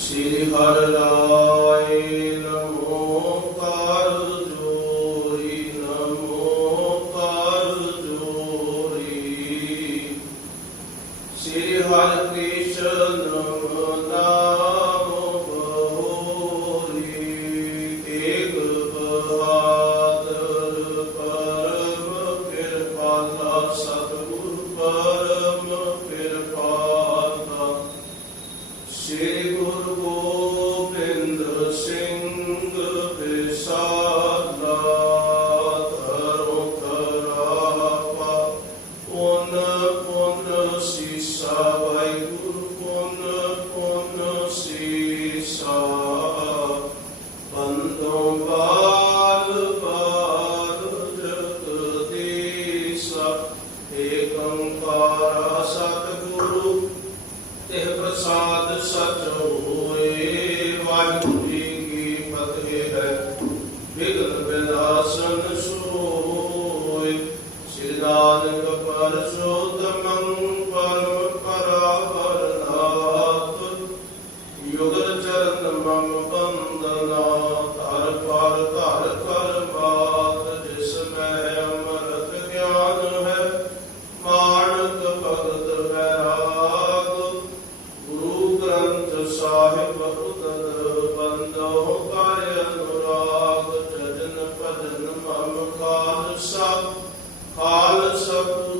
ਸ੍ਰੀ ਹਰਿ ਰਾਏ ਨਮੋ Santo.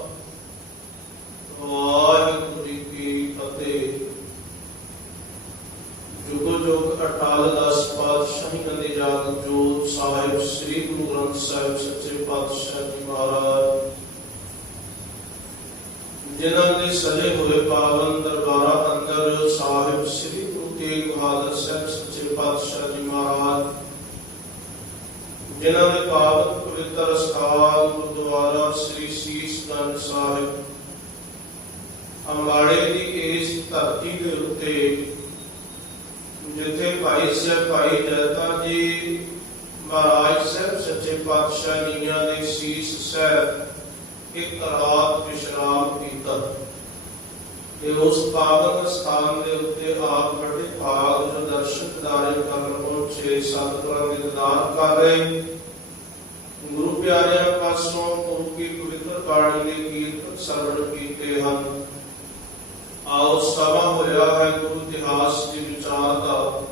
ਇੱਕ ਰਾਤ ਵਿਸ਼ਰਾਮ ਕੀਤਾ ਇਹ ਉਸ ਪਾਵਨ ਸਥਾਨ ਦੇ ਉੱਤੇ ਆਪ ਵੱਡੇ ਭਾਗ ਜੋ ਦਰਸ਼ਨ ਦਾਰੇ ਕਰਨ ਪਹੁੰਚੇ, ਸਤਿਗੁਰਾਂ ਦੇ ਦਰਸ਼ਨ ਕਰ ਰਹੇ। ਗੁਰੂ ਪਿਆਰਿਆਂ ਪਾਸੋਂ ਗੁਰੂ ਕੀ ਪਵਿੱਤਰ ਬਾਣੀ ਦੇ ਕੀਰਤਨ ਸਰਵਣ ਕੀਤੇ ਹਨ। ਆਓ ਸਮਾਂ ਹੋਇਆ ਹੈ ਗੁਰੂ ਇਤਿਹਾਸ ਦੇ ਵਿਚਾਰ ਦਾ।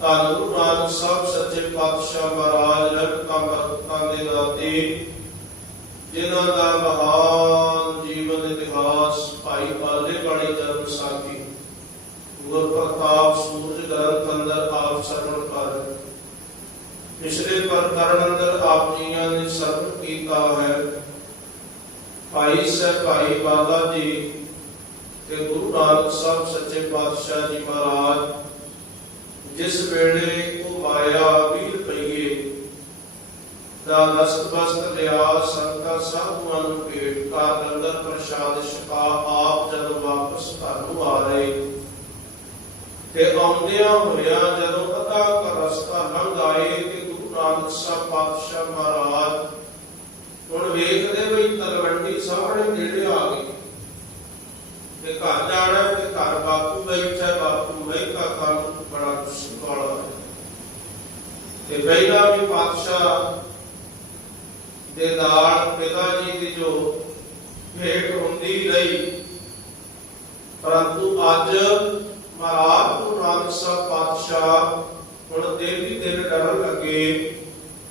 ਧੰਨ ਗੁਰੂ ਨਾਨਕ ਸਾਹਿਬ, ਸੱਚੇ ਪਾਤਸ਼ਾਹ ਮਹਾਰਾਜ ਰਬ ਕਾ ਦੇ ਨਾਤੇ ਜਿਨ੍ਹਾਂ ਦਾ ਮਹਾਨ ਜੀਵਨ ਇਤਿਹਾਸ ਭਾਈ ਪਾਲੇ ਵਾਲੀ ਧਰਮ ਸਾਖੀ, ਗੁਰ ਪ੍ਰਤਾਪ ਸੂਰਜ ਗਰਮ ਅੰਦਰ ਆਪ ਸਰਵਣ ਕਰ। ਪਿਛਲੇ ਪ੍ਰਕਰਨ ਅੰਦਰ ਆਪ ਜੀਆਂ ਨੇ ਸਰਵ ਕੀਤਾ ਹੈ। ਭਾਈ ਸਹਿ ਭਾਈ ਬਾਲਾ ਜੀ ਤੇ ਗੁਰੂ ਨਾਨਕ ਸਾਹਿਬ ਸੱਚੇ ਪਾਤਸ਼ਾਹ ਜੀ ਮਹਾਰਾਜ, ਜਿਸ ਵੇਲੇ ਉਹ ਆਇਆ ਦਾ ਦਸਤ ਬਸਤ ਲਿਆ ਸੰਤਾ ਸਾਧੂਆਂ ਨੂੰ ਭੇਟ ਕਰ ਲੰਗਰ ਪ੍ਰਸ਼ਾਦ ਛਕਾ, ਆਪ ਜਦੋਂ ਵਾਪਸ ਘਰ ਨੂੰ ਆ ਰਹੇ। ਤੇ ਆਉਂਦਿਆਂ ਹੋਇਆਂ ਜਦੋਂ ਅੱਧਾ ਕੁ ਰਸਤਾ ਲੰਘ ਆਏ, ਤੇ ਗੁਰੂ ਨਾਨਕ ਸਾਹਿਬ ਪਾਤਸ਼ਾਹ ਮਹਾਰਾਜ ਹੁਣ ਵੇਖਦੇ ਵੀ ਤਲਵੰਡੀ ਸਾਹਮਣੇ ਨੇੜੇ ਆ ਗਏ। ਤੇ ਘਰ ਜਾਣਾ ਤੇ ਘਰ ਬਾਪੂ ਬੈਠਾ ਬਾਪੂ ਮਹਿਕਾ ਕੰਮ ਬੜਾ ਸੁਕਾਲਾ ਤੇ ਪਹਿਲਾਂ ਵੀ ਪਾਤਸ਼ਾਹ ਦੇ ਨਾਲ ਪਿਤਾ ਜੀ ਦੀ ਜੋ ਭੇਟ ਹੁੰਦੀ ਰਹੀ, ਪਰੰਤੂ ਅੱਜ ਮਹਾਰਾਜ ਗੁਰੂ ਨਾਨਕ ਸਾਹਿਬ ਪਾਤਸ਼ਾਹ ਹੁਣ ਦਿਨ ਵੀ ਦਿਨ ਡਰਨ ਲੱਗੇ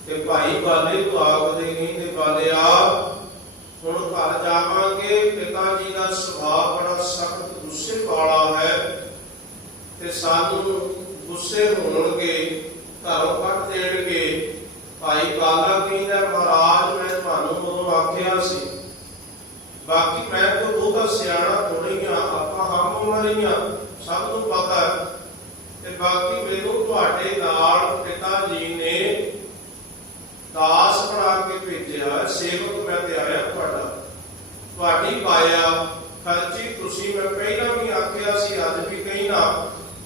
ਤੇ ਭਾਈ ਬਾਲੇ ਤੋਂ ਆਖਦੇ ਨਹੀਂ ਤੇ ਬਾਲਿਆ ਹੁਣ ਘਰ ਜਾਵਾਂਗੇ, ਪਿਤਾ ਜੀ ਦਾ ਸੁਭਾਅ ਬੜਾ ਸਖਤ ਗੁੱਸੇ ਵਾਲਾ ਹੈ ਤੇ ਸਾਨੂੰ ਗੁੱਸੇ ਹੋਣਗੇ, ਘਰੋਂ ਕੱਢ ਦੇਣਗੇ। ਭਾਈ ਬਾਲਾ ਕਹਿੰਦਾ ਮਹਾਰਾਜ? ਮੈਂ ਸੀ ਬਾਕੀ ਮੈਂ ਤਾਂ ਬਹੁਤਾ ਸਿਆਣਾ ਥੋੜੀ ਆ, ਆਪਾਂ ਹਮ ਉਮਰ ਹੀ ਆ, ਸਭ ਨੂੰ ਪਤਾ ਤੇ ਬਾਕੀ ਮੈਨੂੰ ਤੁਹਾਡੇ ਨਾਲ ਪਿਤਾ ਜੀ ਨੇ ਦਾਸ ਬਣਾ ਕੇ ਭੇਜਿਆ ਸੇਵਕ ਮੈਂ ਤੇ ਆਇਆ ਤੁਹਾਡਾ। ਤੁਹਾਡੀ ਪਾਇਆ ਖਰਚੀ ਤੁਸੀਂ ਮੈਂ ਪਹਿਲਾਂ ਵੀ ਆਖਿਆ ਸੀ, ਅੱਜ ਵੀ ਕਹਿਣਾ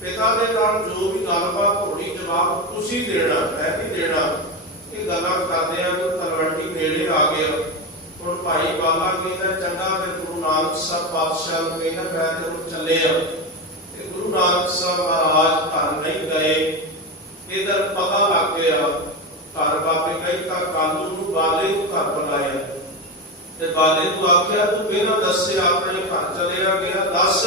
ਪਿਤਾ ਦੇ ਨਾਲ ਜੋ ਵੀ ਗੱਲਬਾਤ ਹੋਣੀ, ਜਵਾਬ ਤੁਸੀਂ ਦੇਣਾ, ਮੈਂ ਨਹੀਂ ਦੇਣਾ ਇਹ ਗੱਲਾਂ ਕਰਦੇ ਆ ਤਾਂ ਤਲਵੰਡੀ ਨੇੜੇ ਆ ਗਿਆ ਹੁਣ ਭਾਈ ਬਾਲਾ ਕਹਿੰਦਾ ਚੰਗਾ ਫਿਰ ਗੁਰੂ ਨਾਨਕ ਸਾਹਿਬ ਨੂੰ ਕਹਿੰਦਾ ਮੈਂ ਤੈਨੂੰ ਚੱਲਿਆ ਤੇ ਗੁਰੂ ਨਾਨਕ ਸਾਹਿਬ ਮਹਾਰਾਜ ਘਰ ਨਹੀਂ ਗਏ। ਇਧਰ ਪਤਾ ਲੱਗ ਗਿਆ ਘਰ ਬਾਪੇ ਕਹੀ ਤਾਂ ਕਾਲੂ ਨੂੰ ਬਾਲੇ ਨੂੰ ਘਰ ਬੁਲਾਇਆ। ਤੇ ਬਾਲੇ ਨੂੰ ਆਖਿਆ, ਤੂੰ ਬਿਨਾਂ ਦੱਸੇ ਆਪਣੇ ਘਰ ਚਲਿਆ ਗਿਆ ਦੱਸ,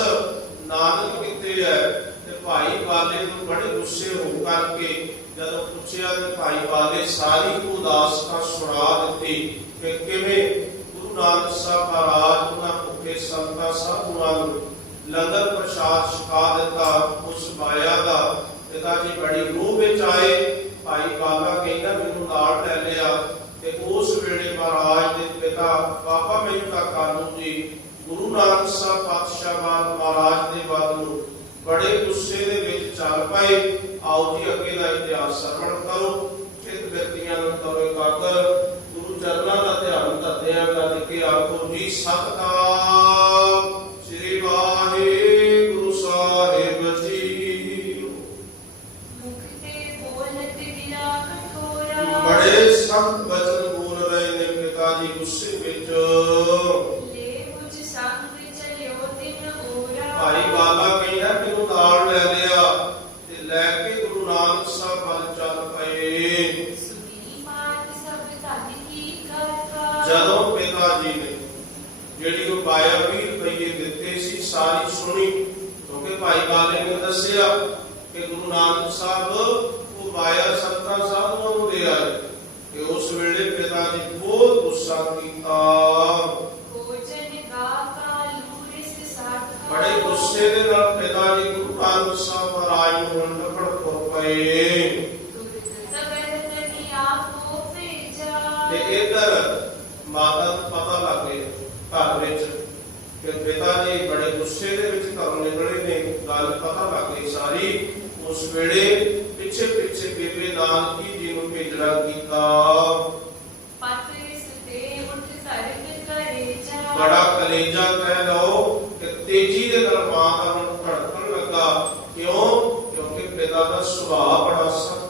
ਨਾਨਕ ਕਿੱਥੇ ਹੈ? ਤੇ ਭਾਈ ਬਾਲੇ ਨੂੰ ਬੜੇ ਗੁੱਸੇ ਹੋ ਕਰਕੇ ਜਦੋਂ ਪੁੱਛਿਆ ਤੇ ਭਾਈ ਬਾਲੇ ਸਾਰੀ ਉਦਾਸਤਾ ਸੁਣਾ ਦਿੱਤੀ ਕਿ ਕਿਵੇਂ? ਗੁਰੂ ਨਾਨਕ ਸਾਹਿਬ ਮਹਾਰਾਜ ਉਹਨਾਂ ਭੁੱਖੇ ਸੰਤਾਂ ਸਾਧੂਆਂ ਨੂੰ ਲੰਗਰ ਪ੍ਰਸ਼ਾਦ ਛਕਾ ਦਿੱਤਾ, ਉਸ ਮਾਇਆ ਦਾ। ਪਿਤਾ ਜੀ ਬੜੀ ਰੂਹ ਵਿੱਚ ਆਏ। ਭਾਈ ਬਾਲਾ ਕਹਿੰਦਾ, ਮੈਨੂੰ ਨਾਲ ਲੈ ਲਿਆ। ਤੇ ਉਸ ਵੇਲੇ ਮਹਾਰਾਜ ਦੇ ਪਿਤਾ, ਬਾਬਾ ਮਹਿਤਾ ਕਾਲੂ ਜੀ। ਗੁਰੂ ਨਾਨਕ ਸਾਹਿਬ ਪਾਤਸ਼ਾਹ ਮਹਾਰਾਜ ਦੇ ਵੱਲ ਨੂੰ ਬੜੇ ਗੁੱਸੇ ਦੇ ਵਿੱਚ ਚੱਲ ਪਏ। ਆਓ ਜੀ, ਅੱਗੇ ਦਾ ਇਤਿਹਾਸ ਸਰਵਣ ਕਰੋ। ਚਿਤ ਵਿਅਕਤੀਆਂ ਨੂੰ ਤਵੇ ਕਾਕਰ ਗੁਰੂ ਚਰਨਾਂ ਦਾ ਧਿਆਨ ਧਰਦੇ ਕਰਕੇ ਆਖੋ ਜੀ ਸਤਨਾਮ ਸਾਰੀ ਸੁਣੀ ਕਿਉਂਕਿ ਭਾਈ ਬਾਲੇ ਨੇ ਦੱਸਿਆ ਕਿ ਗੁਰੂ ਨਾਨਕ ਸਾਹਿਬ ਉਹ ਮਾਇਆ ਸੰਤਾਂ ਸਾਧੂਆਂ ਨੂੰ ਦੇ ਆਏ ਕਿ ਉਸ ਵੇਲੇ ਪਿਤਾ ਜੀ ਬਹੁਤ ਗੁੱਸਾ ਕੀਤਾ। ਬੜੇ ਗੁੱਸੇ ਦੇ ਨਾਲ ਪਿਤਾ ਜੀ ਗੁਰੂ ਨਾਨਕ ਸਾਹਿਬ ਮਹਾਰਾਜ ਨੂੰ ਲੱਭਣ ਤੁਰ ਪਏ। ਤੇ ਇਧਰ ਮਾਤਾ ਪਤਾ ਲੱਗ ਘਰ ਵਿੱਚ ਕਿ ਪਿਤਾ ਜੀ ਬੜੇ ਗੁੱਸੇ ਦੇ ਵਿੱਚ ਘਰੋਂ ਨਿਕਲੇ ਨੇ। ਗੱਲ ਪਤਾ ਲੱਗ ਗਈ ਸਾਰੀ। ਉਸ ਵੇਲੇ ਪਿੱਛੇ ਪਿੱਛੇ ਬੇਬੇ ਨਾਨਕੀ ਜੀ ਨੂੰ ਭੇਜਣਾ ਕੀਤਾ। ਬੜਾ ਕਲੇਜਾ ਕਹਿ ਲਓ ਕਿ ਤੇਜ਼ੀ ਦੇ ਨਾਲ ਮਾਂ ਦਾ ਮਨ ਧੜਕਣ ਲੱਗਾ। ਕਿਉਂ? ਕਿਉਂਕਿ ਪਿਤਾ ਦਾ ਸੁਭਾਅ ਬੜਾ ਸਖਤ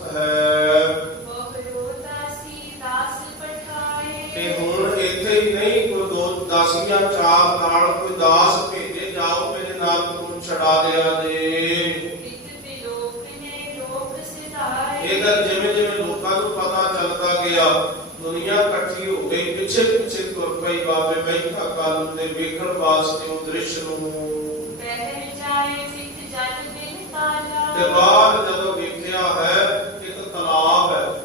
ਕਾਲ ਦੇ ਵੇਖਣ ਵਾਸਤੇ ਉਹ ਦ੍ਰਿਸ਼ ਨੂੰ ਸਿੱਖ ਬਿਨ ਤੇ ਬਾਹਰ ਜਦੋਂ ਵੇਖਿਆ ਹੈ ਇੱਕ ਤਲਾਬ ਹੈ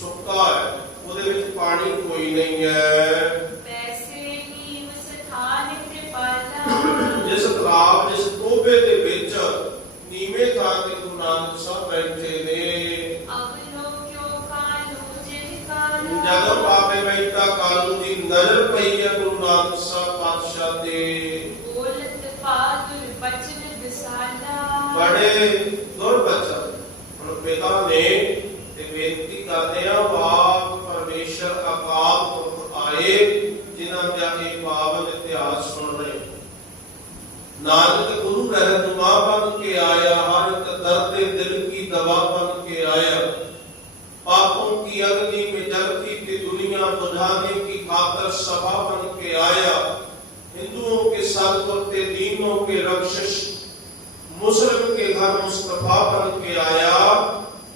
ਸੁੱਕਾ ਹੈ ਉਹਦੇ ਵਿੱਚ ਪਾਣੀ ਕੋਈ ਨਹੀਂ ਹੈ। ਪੈਸੇ ਸਥਾਨ ਕਿਰਪਾਲਾ ਜਿਸ ਤਲਾਬ ਜਿਸ ਟੋਬੇ ਦੇ ਵਿੱਚ ਨੀਵੇਂ ਥਾਂ ਤੇ ਗੁਰੂ ਨਾਨਕ ਸਾਹਿਬ ਬੈਠੇ ਨੇ। ਅਵਨੋ ਕਿਉ ਕਾਲੂ ਜਿਨ ਕਾਲੂ? ਜਦੋਂ ਬਾਬੇ ਮਹਿਤਾ ਕਾਲੂ ਦੀ ਨਜ਼ਰ ਪਈ ਹੈ ਖਾਲਸਾ ਪਾਤਸ਼ਾਹ ਤੇ ਬੋਲਤ ਪਾਦੁਰ ਬਚਨ ਵਿਸਾਲਾ। ਬੜੇ ਦੁਰਬਚਨ ਹੁਣ ਪਿਤਾ ਨੇ ਤੇ ਬੇਨਤੀ ਕਰਦੇ ਆ ਬਾਪ ਪਰਮੇਸ਼ਰ ਅਕਾਲ ਪੁਰਖ ਆਏ ਜਿਨ੍ਹਾਂ ਦਾ ਇਹ ਪਾਵਨ ਇਤਿਹਾਸ ਸੁਣ ਰਹੇ। ਨਾਨਕ ਗੁਰੂ ਰਹਿਨੁਮਾ ਬਣ ਕੇ ਆਇਆ ਹਰ ਇੱਕ ਦਰਦ ਦੇ ਦਿਲ ਕੀ ਦਵਾ ਬਣ ਕੇ ਆਇਆ। ਪਾਪੋਂ ਕੀ ਅਗਨੀ में जलती थी दुनिया बुझाने की खातर सभा ساتھ وقت دینوں کے رخشش مسلم کے گھر مصطفیٰ بن کے آیا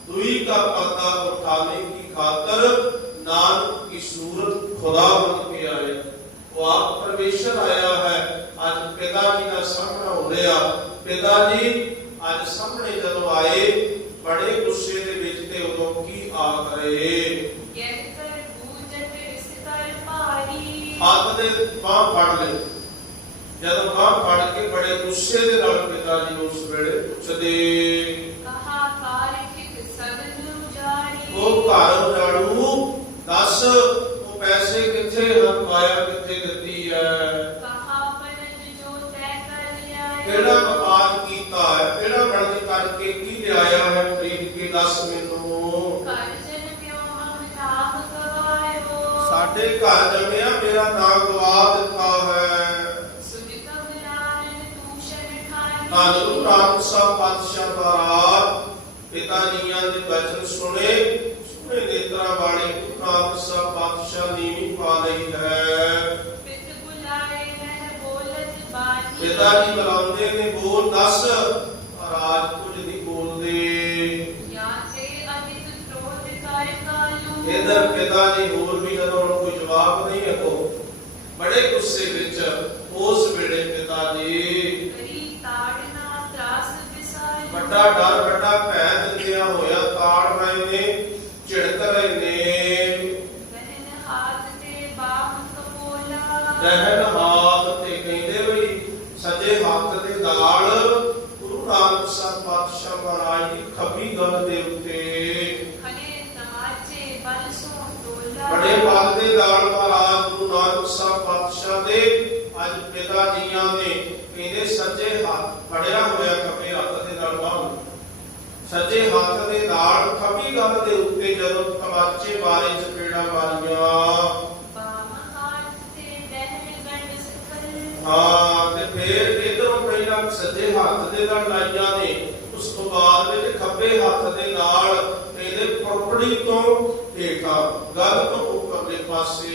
دوئی کا پتہ اٹھانے کی خاطر نان کی صورت خدا بن کے آیا وہ آپ پرمیشن آیا ہے آج پیدا جی کا سامنا ہو گیا۔ پیدا جی آج سامنے جب آئے بڑے غصے دے بیچتے انہوں کی آ کرے ہاتھ نے پاں پھڑ لے۔ ਜਦੋਂ ਬਾਹ ਫੜ ਕੇ ਬੜੇ ਗੁੱਸੇ ਦੇ ਨਾਲ ਪਿਤਾ ਜੀ ਨੂੰ ਉਸ ਵੇਲੇ ਪੁੱਛਦੇ ਕਹਾ ਕਾਰ ਕਿਤ ਸਦਨ ਉਹ ਘਰ ਉਜਾੜੂ ਦੱਸ ਉਹ ਪੈਸੇ ਕਿੱਥੇ ਹਨ ਪਾਇਆ ਕਿੱਥੇ ਦਿੱਤੀ ਹੈ ਕਹਾ ਪਨਜ ਜੋ ਤੈ ਕਰ ਲਿਆਏ ਕਿਹੜਾ ਵਪਾਰ ਕੀਤਾ ਹੈ? ਕਿਹੜਾ ਬਣਦ ਕਰਕੇ ਕੀ ਲਿਆਇਆ ਹੈ? ਖਰੀਦ ਕੇ ਦੱਸ ਮੈਨੂੰ। ਕਰ ਜਨ ਪਿਓ ਹਮ ਨਾਮ ਗਵਾਇਓ? ਸਾਡੇ ਘਰ ਜੰਮਿਆ ਮੇਰਾ ਨਾਂ ਗਵਾ ਦਿੱਤਾ ਧੰਨ ਗੁਰੂ ਨਾਨਕ ਸਾਹਿਬ ਪਾਤਸ਼ਾਹ ਮਹਾਰਾਜ ਪਿਤਾ ਜੀਆਂ ਦੇ ਬਚਨ ਸੁਣੇ ਸੁਣੇ ਨੇਤਰਾਂ ਵਾਲੇ ਗੁਰੂ ਨਾਨਕ ਸਾਹਿਬ ਪਾਤਸ਼ਾਹ ਨੀਵੀਂ ਪਾ ਲਈ ਹੈ। ਪਿਤ ਬਾਣੀ। ਜੀ ਬੁਲਾਉਂਦੇ ਨੇ ਬੋਲ ਦੱਸ ਰਾਜ ਕੁਝ ਨਹੀਂ ਬੋਲਦੇ। ਤੇ ਇਧਰ ਪਿਤਾ ਜੀ ਹੋਰ ਵੀ ਜਦੋਂ ਉਹਨੂੰ ਕੋਈ ਜਵਾਬ ਨਹੀਂ ਹੈ ਕੋ ਬੜੇ ਗੁੱਸੇ ਵਿੱਚ ਉਸ ਵੇਲੇ ਪਿਤਾ ਜੀ ਵੱਡਾ ਡਰ ਵੱਡਾ ਭੈ ਦਿੰਦਿਆਂ ਹੋਇਆ ਤਾੜ ਰਹੇ ਨੇ ਝਿੜਕ ਰਹੇ ਨੇ ਦਹਿਨ ਹਾਥ ਤੇ ਬਾਹ ਕਪੋਲਾ। ਰਹਿਣ ਹਾਥ ਤੇ ਕਹਿੰਦੇ ਬਈ ਸੱਜੇ ਹੱਥ ਦੇ ਨਾਲ ਗੁਰੂ ਨਾਨਕ ਸਾਹਿਬ ਪਾਤਸ਼ਾਹ ਮਹਾਰਾਜ ਦੀ ਖੱਬੀ ਗੱਲ ਦੇ ਉੱਤੇ। ਬਲ ਬੜੇ ਪਦ ਦੇ ਨਾਲ ਮਹਾਰਾਜ ਗੁਰੂ ਨਾਨਕ ਸਾਹਿਬ ਪਾਤਸ਼ਾਹ ਦੇ ਅੱਜ ਪਿਤਾ ਜੀਆਂ ਨੇ ਕਹਿੰਦੇ ਸੱਜੇ ਹੱਥ ਫੜਿਆ ਹੋਇਆ ਖੱਬੇ ਹੱਥ ਦੇ ਸੱਜੇ ਹੱਥ ਦੇ ਨਾਲ ਖੱਬੀ ਗੱਲ ਦੇ ਉੱਤੇ ਜਦੋਂ ਤਮਾਚੇ ਬਾਰੇ ਚਪੇੜਾ ਮਾਰੀਆਂ। ਹਾਂ, ਤੇ ਫਿਰ ਇਧਰੋਂ ਪਹਿਲਾਂ ਸੱਜੇ ਹੱਥ ਦੇ ਨਾਲ ਲਾਈਆਂ ਨੇ, ਉਸ ਤੋਂ ਬਾਅਦ ਵਿੱਚ ਖੱਬੇ ਹੱਥ ਦੇ ਨਾਲ ਇਹਦੇ ਪਰਪੜੀ ਤੋਂ ਹੇਠਾਂ ਗੱਲ ਤੋਂ ਉੱਪਰਲੇ ਪਾਸੇ।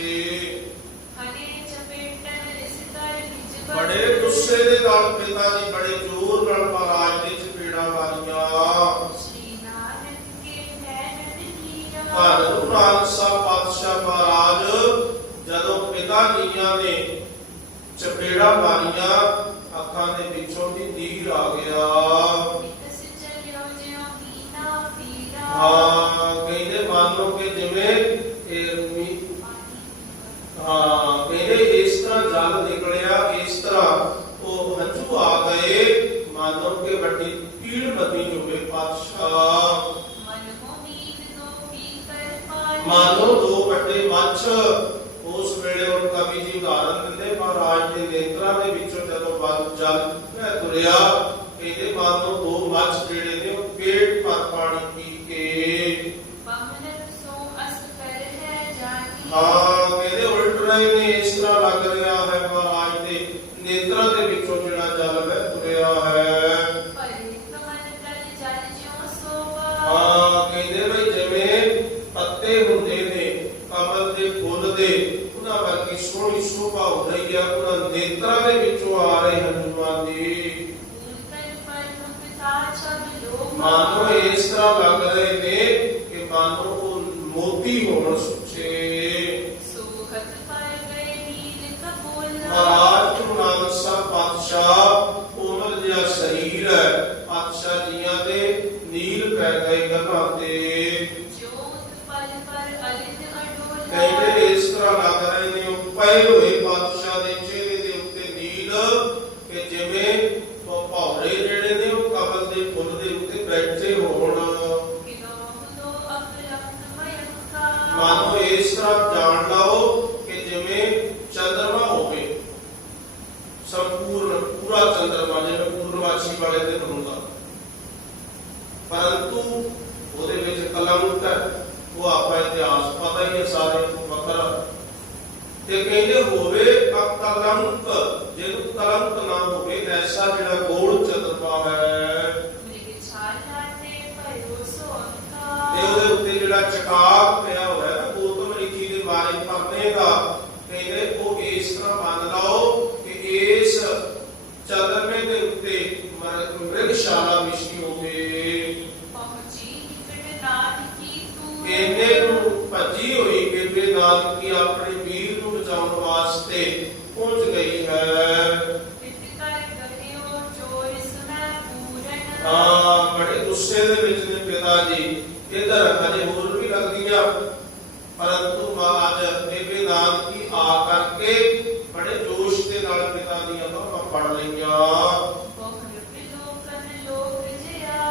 ਬੜੇ ਗੁੱਸੇ ਦੇ ਨਾਲ ਪਿਤਾ ਜੀ ਬੜੇ ਜ਼ੋਰ ਨਾਲ ਮਹਾਰਾਜ ਦੇ ਚਪੇੜਾਂ ਮਾਰੀਆਂ ਸ਼੍ਰੀ ਨਾਨਕ ਕੇ ਨੈਣ ਨੀਰਾ ਧੰਨ ਗੁਰੂ ਨਾਨਕ ਸਾਹਿਬ ਪਾਤਸ਼ਾਹ ਮਹਾਰਾਜ ਜਦੋਂ ਪਿਤਾ ਜੀਆਂ ਨੇ ਚਪੇੜਾਂ ਮਾਰੀਆਂ ਅੱਖਾਂ ਦੇ ਵਿੱਚੋਂ ਦੀ ਨੀਰ ਆ ਗਿਆ ਇਤਸ ਚਲਿਓ ਜਿਉ ਕੀਨਾ ਪੀਰਾ ਹਾਂ ਕਹਿੰਦੇ ਮੰਨ ਲਓ ਕਿ ਜਿਵੇਂ ਇਹ ਰੂਮੀ ਹਾਂ ਕਹਿੰਦੇ ਇਸ ਤਰ੍ਹਾਂ ਜਲ ਨਿਕਲਿਆ ਇਸ ਤਰ੍ਹਾਂ ਉਹ ਹੰਝੂ ਆ ਗਏ ਮੰਨ ਲਓ ਕਿ ਵੱਡੀ ਬਣੀ ਹੋਵੇ ਪਾਤਸ਼ਾਹ। ਮਨ ਦੋ ਪੀ ਕਰ ਪਾਣੀ ਮਾਨੋ ਦੋ ਵੱਡੇ ਮੱਛ। ਉਸ ਵੇਲੇ ਉਹ ਕਵੀ ਜੀ ਉਦਾਹਰਨ ਦਿੰਦੇ ਮਹਾਰਾਜ ਦੇ ਨੇਤਰਾਂ ਦੇ ਵਿੱਚੋਂ ਜਦੋਂ ਵੱਲ ਜਲ ਵਹਿ ਤੁਰਿਆ ਇਹਦੇ ਮਾਨੋ ਦੋ ਮੱਛ ਜਿਹੜੇ ਨੇ ਉਹ ਪੇਟ ਭਰ ਪਾਣੀ ਪੀ ਕੇ ਹਾਂ ਕਹਿੰਦੇ ਉਲਟ ਰਹੇ ਨੇ ਇਸ ਕੇਂਦੇ ਨੂੰ ਭੱਜੀ ਹੋਈ ਬੇਬੇ ਨਾਨਕੀ ਆਪਣੇ ਵੀਰ ਨੂੰ ਬਚਾਉਣ ਵਾਸਤੇ ਪਹੁੰਚ ਗਈ ਹੈ। ਹਾਂ ਬੜੇ ਗੁੱਸੇ ਦੇ ਵਿੱਚ ਨੇ ਪਿਤਾ ਜੀ। ਇਧਰ ਹਜੇ ਹੋਰ ਵੀ ਲੱਗਦੀਆਂ ਪਰੰਤੂ ਮਾਂ ਅੱਜ ਬੇਬੇ ਨਾਨਕੀ ਆ ਕਰਕੇ ਬੜੇ ਜੋਸ਼ ਦੇ ਨਾਲ ਪਿਤਾ ਦੀਆਂ ਬਾਹਾਂ ਪੜ ਲਈਆਂ।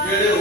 ਜਿਹੜੇ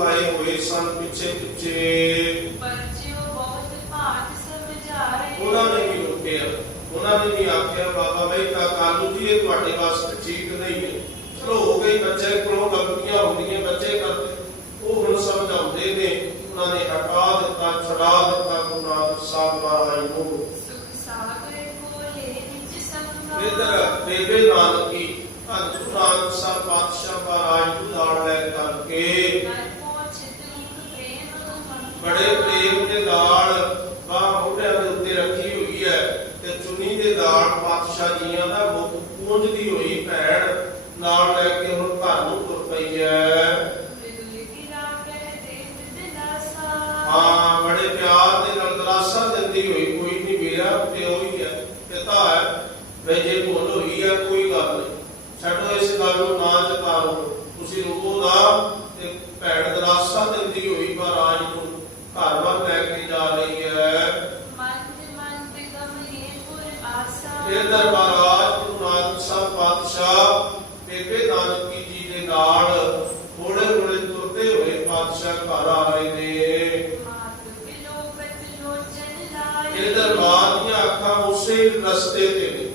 ਲੋਕ ਆਏ ਹੋਏ ਸਨ ਪਿੱਛੇ ਪਿੱਛੇ। ਪਰਚਿਓ ਬਹੁਤ ਭਾਂਤ ਸਮਝਾਏ ਉਹਨਾਂ ਨੇ ਵੀ ਰੁਕਿਆ ਉਹਨਾਂ ਨੇ ਵੀ ਆਖਿਆ ਬਾਬਾ ਮਹਿਤਾ ਕਾਲੂ ਜੀ ਇਹ ਤੁਹਾਡੇ ਵਾਸਤੇ ਠੀਕ ਨਹੀਂ ਹੈ। ਚਲੋ ਹੋ ਗਈ ਬੱਚੇ ਕੋਲੋਂ ਗਲਤੀਆਂ ਹੁੰਦੀਆਂ ਬੱਚੇ ਕਰਦੇ ਉਹ ਹੁਣ ਸਮਝਾਉਂਦੇ ਨੇ। ਉਹਨਾਂ ਨੇ ਹਟਾ ਦਿੱਤਾ ਛਡਾ ਦਿੱਤਾ ਗੁਰੂ ਨਾਨਕ ਸਾਹਿਬ ਮਹਾਰਾਜ ਨੂੰ। ਸੁਖ ਸਾਗਰ ਕੋਲੇ ਨਿਜ ਸੰਗਾ ਇਧਰ ਬੇਬੇ ਨਾਨਕੀ ਧੰਨ ਗੁਰੂ ਨਾਨਕ ਸਾਹਿਬ ਪਾਤਸ਼ਾਹ ਮਹਾਰਾਜ ਨੂੰ ਨਾਲ ਲੈ ਕਰਕੇ। ਬੜੇ ਪ੍ਰੇਮ ਦੇ ਨਾਲ ਬਾਹ ਮੋਢਿਆਂ ਦੇ ਉੱਤੇ ਰੱਖੀ ਹੋਈ ਹੈ ਤੇ ਚੁੰਨੀ ਦੇ ਨਾਲ ਪਾਤਸ਼ਾਹ ਜੀਆਂ ਦਾ ਮੁਖ ਪੂੰਝਦੀ ਹੋਈ ਭੈਣ ਨਾਲ ਲੈ ਕੇ ਹੁਣ ਘਰ ਨੂੰ ਤੁਰ ਪਈ ਹੈ। ਦਿਲਾਸਾ। ਹਾਂ ਬੜੇ ਪਿਆਰ ਦੇ ਨਾਲ ਦਰਾਸਾ ਦਿੰਦੀ ਹੋਈ ਕੋਈ ਨਹੀਂ ਮੇਰਾ ਪਿਓ ਹੀ ਹੈ ਪਿਤਾ ਹੈ ਵੇ ਜੇ ਭੁੱਲ ਹੋਈ ਹੈ ਕੋਈ ਗੱਲ ਨਹੀਂ ਛੱਡੋ ਇਸ ਗੱਲ ਨੂੰ ਨਾ ਚਕਾਰੋ ਤੁਸੀਂ ਰੁਕੋ ਨਾ ਤੇ ਭੈਣ ਦਰਾਸਾ ਦਿੰਦੀ ਹੋਈ ਮਹਾਰਾਜ ਨੂੰ ਘਰ ਵੱਲ ਲੈ ਕੇ ਜਾ ਰਹੀ ਹੈ ਮਨ ਮਨ ਤੇ ਕਮਲੀਏ ਪੁਰ ਆਸਾ ਫਿਰ ਗੁਰੂ ਨਾਨਕ ਸਾਹਿਬ ਪਾਤਸ਼ਾਹ, ਬੇਬੇ ਨਾਨਕੀ ਜੀ ਦੇ ਨਾਲ ਥੋੜੇ ਥੋੜੇ ਤੁਰਦੇ ਹੋਏ ਪਾਤਸ਼ਾਹ ਘਰ ਆ ਰਹੇ ਨੇ। ਇਹ ਦਰਬਾਰ ਦੀਆਂ ਅੱਖਾਂ ਉਸੇ ਰਸਤੇ ਤੇ ਨੇ,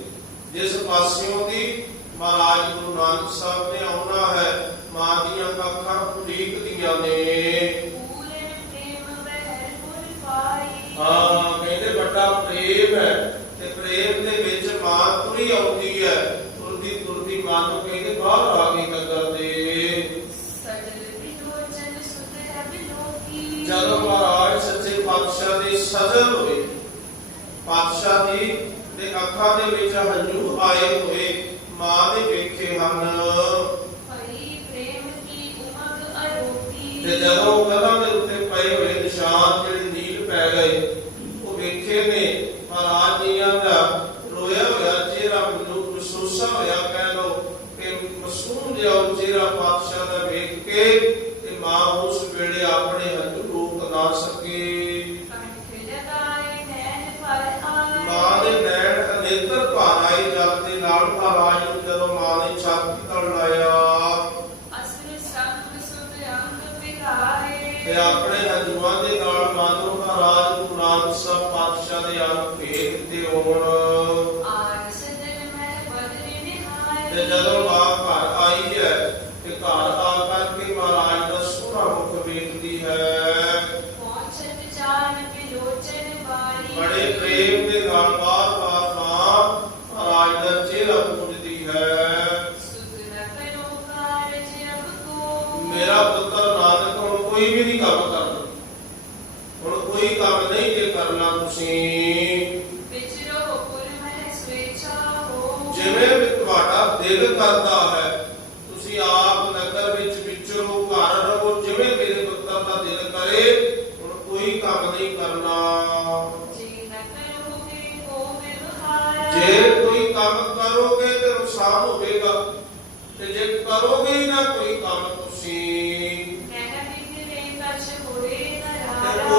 ਜਿਸ ਪਾਸਿਓਂ ਦੀ ਮਹਾਰਾਜ ਗੁਰੂ ਨਾਨਕ ਸਾਹਿਬ ਨੇ ਆਉਣਾ ਹੈ, ਮਾਂ ਦੀਆਂ ਅੱਖਾਂ ਉਡੀਕਦੀਆਂ ਨੇ। ਹਾਂ ਕਹਿੰਦੇ ਵੱਡਾ ਪ੍ਰੇਮ ਹੈ ਤੇ ਪ੍ਰੇਮ ਮਾਂ ਤੁਰੀ ਆਉਂਦੀ ਹੈ। ਤੁਰਦੀ ਤੁਰਦੀ ਮਾਂ ਨੂੰ ਕਹਿੰਦੇ ਬਾਹਰ ਆ ਗਈ ਨਗਰ ਦੇ। ਜਦੋਂ ਮਹਾਰਾਜ ਸੱਚੇ ਪਾਤਸ਼ਾਹ ਦੇ ਸਜਲ ਹੋਏ ਪਾਤਸ਼ਾਹ ਦੀ ਦੇ ਅੱਖਾਂ ਦੇ ਵਿੱਚ ਹੰਝੂ ਆਏ ਹੋਏ ਮਾਂ ਦੇ ਵੇਖੇ ਹਨ। ਤੇ ਜਦੋਂ ਕਲਾਂ ਦੇ ਉੱਤੇ ਪਏ ਹੋਏ ਨਿਸ਼ਾਨ ਜਿਹੜੇ ਨੀਲ ਪੈ ਗਏ ਉਹ ਵੇਖੇ ਨੇ।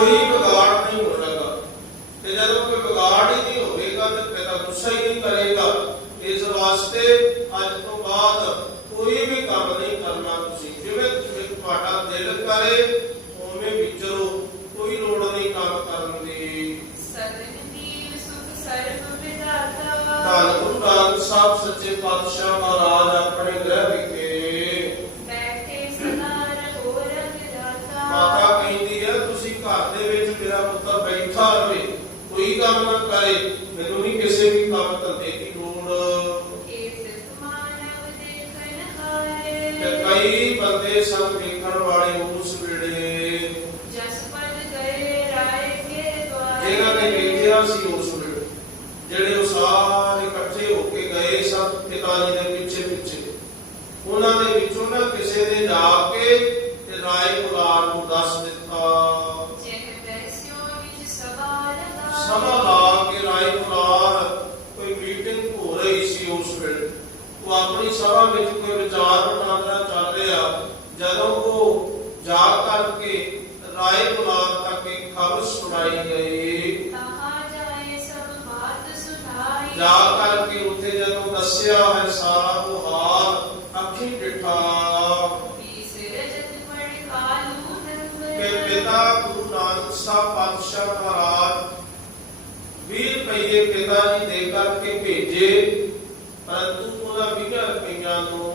ਕੋਈ ਵਿਗਾੜ ਨਹੀਂ ਹੋਵੇਗਾ ਤੇ ਜਦੋਂ ਕੋਈ ਵਿਗਾੜ ਹੀ ਨਹੀਂ ਹੋਵੇਗਾ ਤੇ ਪਿਤਾ ਗੁੱਸਾ ਹੀ ਨਹੀਂ ਕਰੇਗਾ। ਇਸ ਵਾਸਤੇ ਅੱਜ ਤੋਂ ਬਾਅਦ ਕੋਈ ਵੀ ਕੰਮ ਨਹੀਂ ਕਰਨਾ ਤੁਸੀਂ। ਜਿਵੇਂ ਤੁਹਾਡਾ ਦਿਲ ਕਰੇ ਉਵੇਂ ਵਿਚਰੋ ਕੋਈ ਲੋੜ ਨਹੀਂ ਕੰਮ ਕਰਨ ਦੀ। ਦੀਵ ਸੁਖ ਸਰਬ ਵਿਦਾਤਾ ਧੰਨ ਗੁਰੂ ਨਾਨਕ ਸਾਹਿਬ ਸੱਚੇ ਪਾਤਸ਼ਾਹ ਮਹਾਰਾਜ ਆਪਣੇ ਗ੍ਰਹਿ ਦੇ ਵਿੱਚ ਮੇਰਾ ਪੁੱਤਰ ਬੈਠਾ ਰਵੇ, ਕੋਈ ਕੰਮ ਨਾ ਕਰੇ, ਮੈਨੂੰ ਨਹੀਂ ਕਿਸੇ ਵੀ ਕੰਮ ਧੰਦੇ ਦੀ ਲੋੜ। ਤੇ ਕਈ ਬੰਦੇ ਸਨ ਵੇਖਣ ਵਾਲੇ ਉਸ ਵੇਲੇ ਜਸ ਨੇ ਵੇਖਿਆ ਸੀ ਉਸ ਵੇਲੇ ਜਿਹੜੇ ਉਹ ਸਾਰੇ ਇਕੱਠੇ ਹੋ ਕੇ ਗਏ ਸਨ ਪਿਤਾ ਜੀ ਦੇ ਪਿੱਛੇ ਪਿੱਛੇ। ਉਹਨਾਂ ਦੇ ਵਿੱਚੋਂ ਨਾ ਕਿਸੇ ਨੇ ਜਾ ਕੇ ਤੇ ਰਾਏ ਕੁਲਾਰ ਨੂੰ ਦੱਸ ਦਿੱਤਾ। ਸਭਾ ਲਾ ਕੇ ਰਾਏ ਮੁਰਾਰ ਕੋਈ ਮੀਟਿੰਗ ਹੋ ਰਹੀ ਸੀ ਉਸ ਵੇਲੇ। ਉਹ ਆਪਣੀ ਸਭਾ ਵਿੱਚ ਕੋਈ ਵਿਚਾਰ ਵਟਾਂਦਰਾ ਚੱਲ ਰਿਹਾ। ਜਦੋਂ ਉਹ ਜਾ ਕਰਕੇ ਰਾਏ ਮੁਰਾਰ ਤੱਕ ਇੱਕ ਖਬਰ ਸੁਣਾਈ ਗਈ। ਜਾ ਕਰਕੇ ਉੱਥੇ ਜਦੋਂ ਦੱਸਿਆ ਹੈ ਸਾਰਾ ਉਹ ਹਾਲ ਅੱਖੀ ਡਿਠਾ ਕਿ ਪਿਤਾ ਗੁਰੂ ਨਾਨਕ ਸਾਹਿਬ ਪਾਤਸ਼ਾਹ ਮਹਾਰਾਜ 20 ਰੁਪਏ ਪਿਤਾ ਜੀ ਦੇ ਕਰਕੇ ਭੇਜੇ ਪਰੰਤੂ ਉਹਨਾਂ 20 ਰੁਪਈਆਂ ਨੂੰ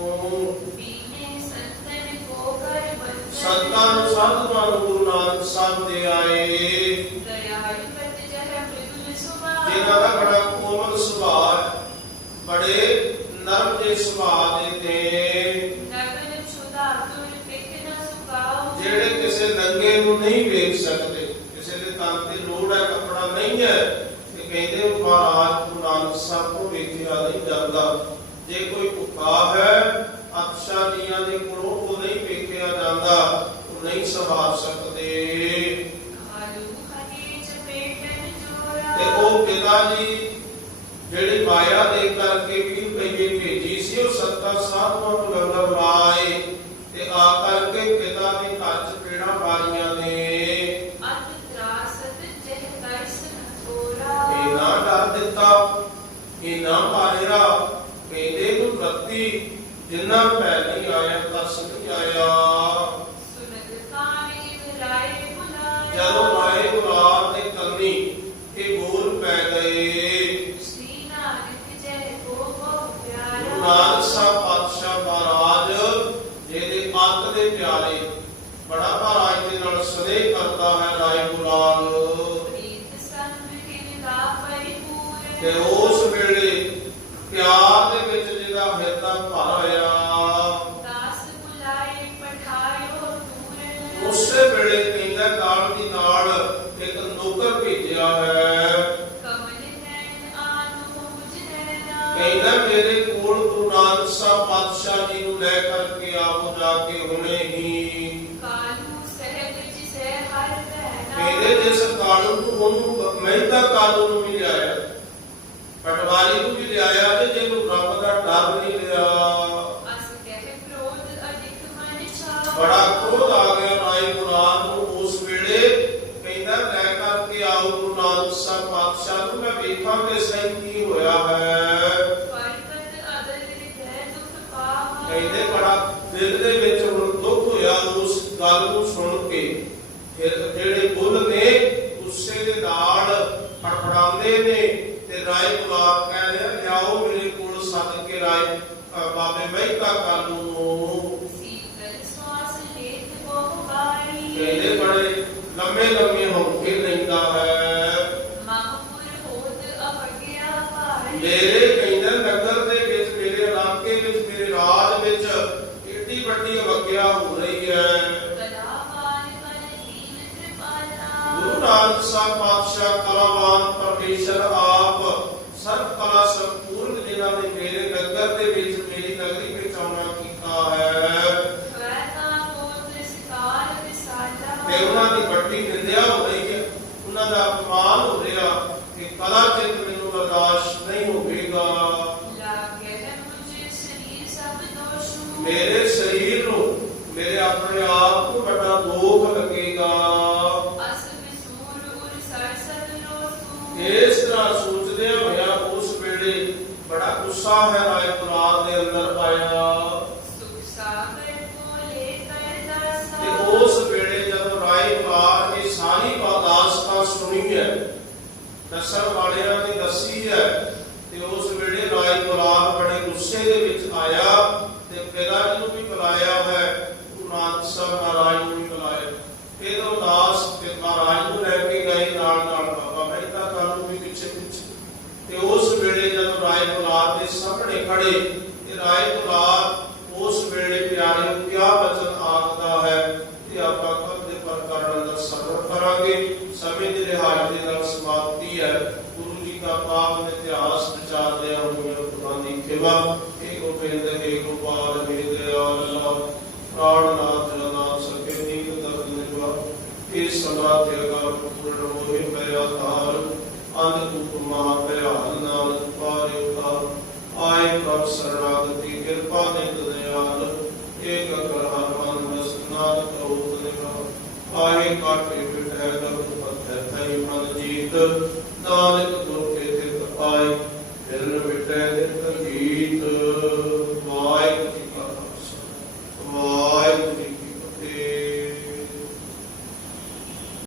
ਸੰਤਾਂ ਸਾਧੂਆਂ ਗੁਰੂ ਨਾਨਕ ਸਾਹਿਬ ਦੇ ਆਏ ਦਇਆਲ ਪਤ ਜਹ ਮ੍ਰਿਦੁਲ ਸੁਭਾਅ ਜਿਨ੍ਹਾਂ ਦਾ ਬੜਾ ਕੋਮਲ ਸੁਭਾਅ ਹੈ, ਬੜੇ ਨਰਮ ਦੇ ਸੁਭਾਅ ਦੇ ਨੇ ਨਗਨ ਛੁਦਾ ਤੁਰ ਪਿਕ ਨ ਸੁਕਾਉ ਜਿਹੜੇ ਕਿਸੇ ਨੰਗੇ ਨੂੰ ਨਹੀਂ ਵੇਖ ਸਕਦੇ ਕਿਸੇ ਦੇ ਤਨ ਤੇ ਲੋੜ ਹੈ ਕੱਪੜਾ ਨਹੀਂ ਹੈ ਤੇ ਕਹਿੰਦੇ ਉਹ ਮਹਾਰਾਜ ਸਾਹਿਬ ਨੂੰ ਵੇਖਿਆ ਨਹੀਂ ਜਾਂਦਾ ਜੇ ਕੋਈ ਭੁੱਖਾ ਹੈ ਅਕਸ਼ਾ ਜੀਆਂ ਦੇ ਕੋਲੋਂ ਉਹ ਨਹੀਂ ਵੇਖਿਆ ਜਾਂਦਾ ਉਹ ਨਹੀਂ ਸੰਭਾਲ ਸਕਦੇ। ਤੇ ਉਹ ਪਿਤਾ ਜੀ ਜਿਹੜੀ ਮਾਇਆ ਦੇ ਕਰਕੇ 20 ਰੁਪਏ ਭੇਜੀ ਸੀ ਉਹ ਸੱਤਾ ਸਾਧੂਆਂ ਨੂੰ ਲੰਗਰ ਲਾਏ ਤੇ ਆ ਪਿਤਾ ਦੇ ਘਰ ਚ ਪੇੜਾਂ ਪਾਲੀਆਂ ਨੇ ਅਤ ਤਰਾਸਤ ਜਹ ਕਰਸ ਥੋਰਾ ਇਹ ਨਾ ਡਰ ਦਿੱਤਾ ਇਹ ਨਾ ਮਾਰਿਆ ਕਹਿੰਦੇ ਨੂੰ ਪ੍ਰਤੀ ਜਿੰਨਾ ਭੈ ਨਹੀਂ ਆਇਆ ਤਰਸ ਨਹੀਂ ਆਇਆ। ਸੁਨਤ ਕਾਣੀ ਰਾਏ ਬੁਲਾਇਆ ਜਦੋਂ ਮਾਏ ਗੁਲਾਬ ਦੇ ਕੰਨੀ ਇਹ ਬੋਲ ਪੈ ਗਏ। ਸ੍ਰੀ ਨਾਨਕ ਸਾਹਿਬ ਪਾਤਸ਼ਾਹ ਮਹਾਰਾਜ ਜਿਹਦੇ ਅੱਤ ਦੇ ਪਿਆਰੇ ਬੜਾ ਮਹਾਰਾਜ ਦੇ ਨਾਲ ਸਨੇਹ ਕਰਦਾ ਹੈ ਰਾਏ ਤੇ ਉਸ ਮਹਿਤਾ ਕਾਨੂੰਨ ਨੂੰ ਵੀ ਲਿਆਇਆ ਪਟਵਾਰੀ ਨੂੰ ਵੀ ਲਿਆਇਆ ਤੇ ਜਿਹਨੂੰ ਰੱਬ ਦਾ ਡਰ ਨਹੀਂ ਲਿਆ ਬੜਾ ਕ੍ਰੋਧ ਆ ਗਿਆ ਕੁਰਾਨ ਨੂੰ। ਉਸ ਵੇਲੇ ਕਹਿੰਦਾ ਲੈ ਕਰਕੇ ਆਓ ਗੁਰੂ ਨਾਨਕ ਸਾਹਿਬ ਪਾਤਸ਼ਾਹ ਨੂੰ। ਮੈਂ ਵੇਖਾਂ ਕਿ ਸਹੀ ਕੀ ਹੋਇਆ ਹੈ। ਪਰਕਤ ਅਦਲ ਰਿਧੈ ਦੁਖ ਪਾਵਾ ਕਹਿੰਦੇ ਬੜਾ ਦਿਲ ਦੇ ਵਿੱਚ ਹੁਣ ਦੁੱਖ ਹੋਇਆ। ਉਸ ਗੱਲ ਨੂੰ ਸੁਣ ਕੇ ਫਿਰ ਜਿਹੜੇ ਬੁੱਲ ਨੇ ਗੁੱਸੇ ਦੇ ਨਾਲ ਫੜਫੜਾਉਂਦੇ ਨੇ। ਪਾਤਸ਼ਾਹ ਪਰਮੇਸ਼ਰ ਆਪ ਸਰਬ ਕਲਾ ਸੰਪੂਰਨ ਜਿਨ੍ਹਾਂ ਨੇ ਮੇਰੇ ਨਗਰ ਦੇ ਵਿੱਚ, ਮੇਰੀ ਨਗਰੀ ਵਿੱਚ ਆਉਣਾ ਕੀਤਾ ਹੈ। ਤੇ ਉਹਨਾਂ ਦੀ ਵੱਡੀ ਨਿੰਦਿਆ ਹੋ ਰਹੀ ਹੈ। ਉਹਨਾਂ ਦਾ ਅਪਮਾਨ ਹੋ ਰਿਹਾ ਕਿ ਕਲਾ ਚਿਤ ਮੈਨੂੰ ਬਰਦਾਸ਼ਤ ਨਹੀਂ ਹੋਵੇਗਾ। ਸਰੀਰ ਮੇਰੇ ਸਰੀਰ ਨੂੰ, ਮੇਰੇ ਆਪਣੇ ਆਪ ਨੂੰ ਵੱਡਾ ਦੋਖ ਲੱਗੇਗਾ। ਬੜਾ ਗੁੱਸਾ ਹੈ ਰਾਏ ਪੁਰਾਣ ਦੇ ਅੰਦਰ ਆਇਆ ਸੁਖ ਸਾਗਰ ਕੋਲੇ ਕਰਦਾ ਤੇ ਸਾ ਉਸ ਵੇਲੇ ਜਦੋਂ ਰਾਏ ਪੁਰਾਣ ਇਹ ਸਾਰੀ ਬਾਦਾਸਤਾ ਸੁਣੀ ਹੈ ਦੱਸਣ ਵਾਲਿਆਂ ਨੇ ਦੱਸੀ ਹੈ ਤੇ ਉਸ ਵੇਲੇ ਰਾਏ ਪੁਰਾਣ ਬੜੇ ਗੁੱਸੇ ਦੇ ਵਿੱਚ ਆਇਆ ਤੇ ਪਿਤਾ ਜੀ ਨੂੰ ਵੀ ਬੁਲਾਇਆ ਹੈ ਗੁਰੂ ਨਾਨਕ ਸਾਹਿਬ ਮਹਾਰਾਜ ਨੂੰ ਵੀ ਬੁਲਾਇਆ ਫਿਰ ਉਹ ਦਾਸ ਤੇ ਮਹਾਰਾਜ ਨੂੰ ਲੈ ਕੇ ਗਏ ਨਾਲ ਨਾਲ ਬਾਬਾ ਮਹਿਤਾ ਕਾਲ ਨੂੰ ਵੀ ਪਿੱਛੇ ਪਿੱਛੇ ਤੇ ਉਸ ਵੇਲੇ ਜਦੋਂ ਰਾਏ ਗੁਲਾਬ ਦੇ ਸਾਹਮਣੇ